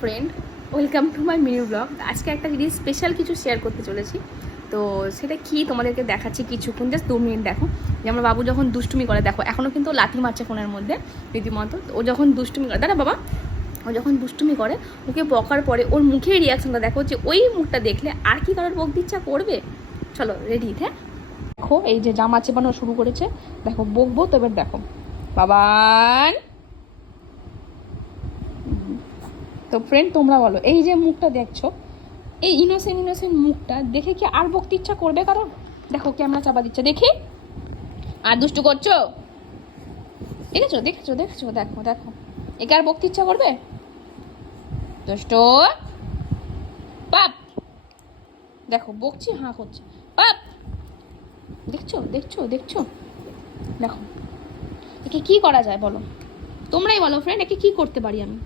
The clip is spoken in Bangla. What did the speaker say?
Friend, welcome to my mini blog. আজকে একটা জিনিস স্পেশাল কিছু শেয়ার করতে চলেছি। তো সেটা কি তোমাদেরকে দেখাচ্ছি কিছুক্ষণ, জাস্ট 2 মিনিট দেখো। যে আমার বাবু যখন দুষ্টুমি করে, দেখো এখনও কিন্তু লাথি মারছে ফোনের মধ্যে রীতিমতো। ও যখন দুষ্টুমি করে, দাদা বাবা, ও যখন দুষ্টুমি করে ওকে বকার পরে ওর মুখের রিয়াকশনটা দেখো, যে ওই মুখটা দেখলে আর কি কারোর বকতে ইচ্ছা করবে। চলো রেডি, হ্যাঁ? দেখো এই যে জামা চেপানো শুরু করেছে, দেখো বকবো তো। এবার দেখো বাবান। তো ফ্রেন্ড তোমরা বলো, এই যে মুখটা দেখছো, এই ইনোসেন্ট মুখটা দেখে কি আর বকতে ইচ্ছা করবে কারণ? দেখো ক্যামেরা চাপা দিচ্ছে, দেখি আর দুষ্টু করছো, দেখেছো দেখেছো দেখেছো, দেখো দেখো, একে আর বকতে ইচ্ছা করবে? দুষ্ট পাপ, দেখো বকছি, হাঁ করছে, পাপ, দেখছো দেখছো দেখছো, দেখো একে কি করা যায় বলো, তোমরাই বলো ফ্রেন্ড, একে কি করতে পারি আমি?